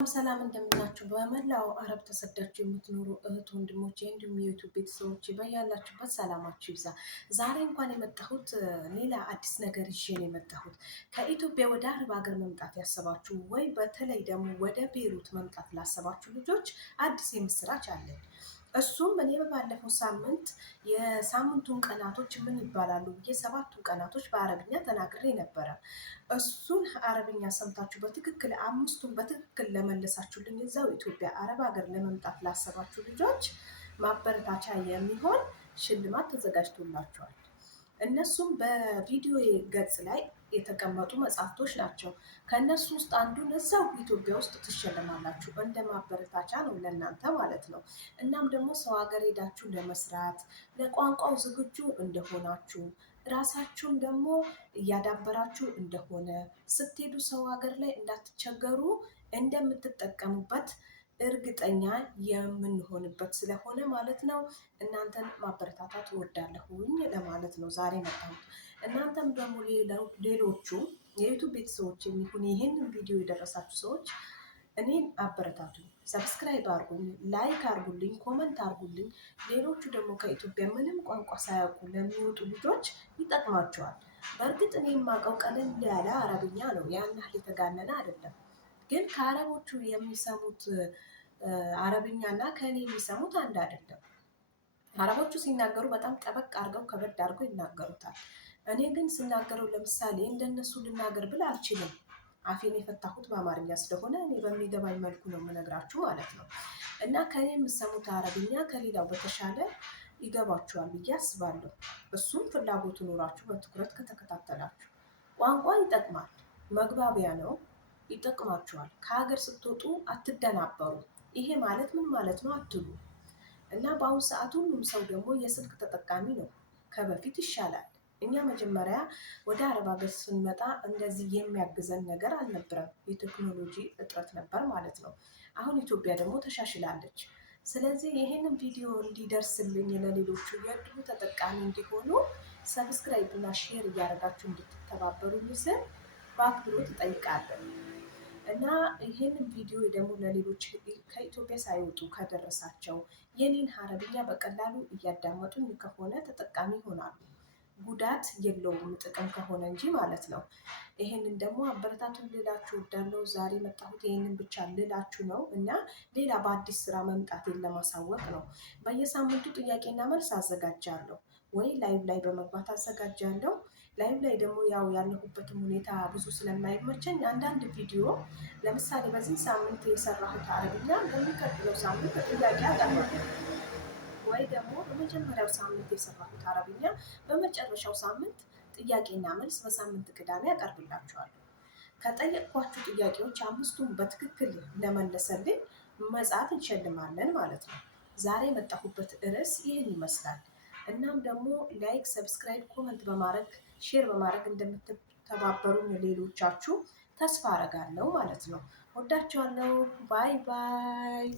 ሰላም እንደምናችሁ። በመላው አረብ ተሰዳችሁ የምትኖሩ እህት ወንድሞቼ፣ እንዲሁም የዩቱብ ቤተሰቦች በያላችሁበት ሰላማችሁ ይብዛ። ዛሬ እንኳን የመጣሁት ሌላ አዲስ ነገር ይዤ ነው የመጣሁት። ከኢትዮጵያ ወደ አረብ ሀገር መምጣት ያሰባችሁ ወይ በተለይ ደግሞ ወደ ቤሩት መምጣት ላሰባችሁ ልጆች አዲስ የምስራች አለን። እሱም እኔ ባለፈው ሳምንት የሳምንቱን ቀናቶች ምን ይባላሉ ብዬ ሰባቱን ቀናቶች በአረብኛ ተናግሬ ነበረ። እሱን አረብኛ ሰምታችሁ በትክክል አምስቱን በትክክል ለመለሳችሁልኝ እዛው ኢትዮጵያ አረብ ሀገር ለመምጣት ላሰባችሁ ልጆች ማበረታቻ የሚሆን ሽልማት ተዘጋጅቶላቸዋል። እነሱም በቪዲዮ ገጽ ላይ የተቀመጡ መጽሐፍቶች ናቸው። ከእነሱ ውስጥ አንዱን እዛው ኢትዮጵያ ውስጥ ትሸለማላችሁ። እንደ ማበረታቻ ነው ለእናንተ ማለት ነው። እናም ደግሞ ሰው ሀገር ሄዳችሁ ለመስራት ለቋንቋው ዝግጁ እንደሆናችሁ ራሳችሁን ደግሞ እያዳበራችሁ እንደሆነ ስትሄዱ ሰው ሀገር ላይ እንዳትቸገሩ እንደምትጠቀሙበት እርግጠኛ የምንሆንበት ስለሆነ ማለት ነው። እናንተን ማበረታታት እወዳለሁኝ ለማለት ነው ዛሬ መጣሁት። እናንተም ደግሞ ሌሎቹ የዩቱብ ቤተሰቦች የሚሆን ይህንን ቪዲዮ የደረሳችሁ ሰዎች እኔን አበረታቱኝ፣ ሰብስክራይብ አርጉኝ፣ ላይክ አርጉልኝ፣ ኮመንት አርጉልኝ። ሌሎቹ ደግሞ ከኢትዮጵያ ምንም ቋንቋ ሳያውቁ ለሚወጡ ልጆች ይጠቅማቸዋል። በእርግጥ እኔ የማውቀው ቀለል ያለ አረብኛ ነው፣ ያን ያህል የተጋነነ አይደለም። ግን ከአረቦቹ የሚሰሙት አረብኛ እና ከእኔ የሚሰሙት አንድ አይደለም። አረቦቹ ሲናገሩ በጣም ጠበቅ አድርገው ከበድ አድርገው ይናገሩታል። እኔ ግን ስናገረው ለምሳሌ እንደነሱ ልናገር ብል አልችልም። አፌን የፈታሁት በአማርኛ ስለሆነ እኔ በሚገባኝ መልኩ ነው የምነግራችሁ ማለት ነው። እና ከኔ የምሰሙት አረብኛ ከሌላው በተሻለ ይገባችኋል ብዬ አስባለሁ። እሱም ፍላጎቱ ኖራችሁ በትኩረት ከተከታተላችሁ። ቋንቋ ይጠቅማል፣ መግባቢያ ነው፣ ይጠቅማችኋል። ከሀገር ስትወጡ አትደናበሩ። ይሄ ማለት ምን ማለት ነው አትሉ። እና በአሁኑ ሰዓት ሁሉም ሰው ደግሞ የስልክ ተጠቃሚ ነው። ከበፊት ይሻላል። እኛ መጀመሪያ ወደ አረብ ሀገር ስንመጣ እንደዚህ የሚያግዘን ነገር አልነበረም። የቴክኖሎጂ እጥረት ነበር ማለት ነው። አሁን ኢትዮጵያ ደግሞ ተሻሽላለች። ስለዚህ ይህንን ቪዲዮ እንዲደርስልኝ ለሌሎቹ የእድሉ ተጠቃሚ እንዲሆኑ ሰብስክራይብ እና ሼር እያደረጋችሁ እንድትተባበሩኝ ስል በአክብሮት እጠይቃለሁ። እና ይህንን ቪዲዮ ደግሞ ለሌሎች ከኢትዮጵያ ሳይወጡ ከደረሳቸው የኔን አረብኛ በቀላሉ እያዳመጡኝ ከሆነ ተጠቃሚ ይሆናሉ። ጉዳት የለውም ጥቅም ከሆነ እንጂ ማለት ነው። ይሄንን ደግሞ አበረታቱን ልላችሁ እወዳለሁ። ዛሬ መጣሁት ይሄንን ብቻ ልላችሁ ነው እና ሌላ በአዲስ ስራ መምጣቴን ለማሳወቅ ነው። በየሳምንቱ ጥያቄና መልስ አዘጋጃለሁ ወይ ላይቭ ላይ በመግባት አዘጋጃለሁ። ላይቭ ላይ ደግሞ ያው ያለሁበትም ሁኔታ ብዙ ስለማይመቸኝ አንዳንድ ቪዲዮ ለምሳሌ በዚህ ሳምንት የሰራሁት አረብኛ በሚቀጥለው ሳምንት ጥያቄ አቀርባለሁ። ወይ ደግሞ በመጀመሪያው ሳምንት የሰራሁት አረብኛ በመጨረሻው ሳምንት ጥያቄና መልስ በሳምንት ቅዳሜ አቀርብላችኋለሁ። ከጠየቅኳችሁ ጥያቄዎች አምስቱን በትክክል ለመለሰልኝ መጽሐፍ እንሸልማለን ማለት ነው። ዛሬ የመጣሁበት ርዕስ ይህን ይመስላል። እናም ደግሞ ላይክ፣ ሰብስክራይብ፣ ኮመንት በማድረግ ሼር በማድረግ እንደምትተባበሩኝ ሌሎቻችሁ ተስፋ አረጋለሁ ማለት ነው። ወዳችኋለሁ። ባይ ባይ።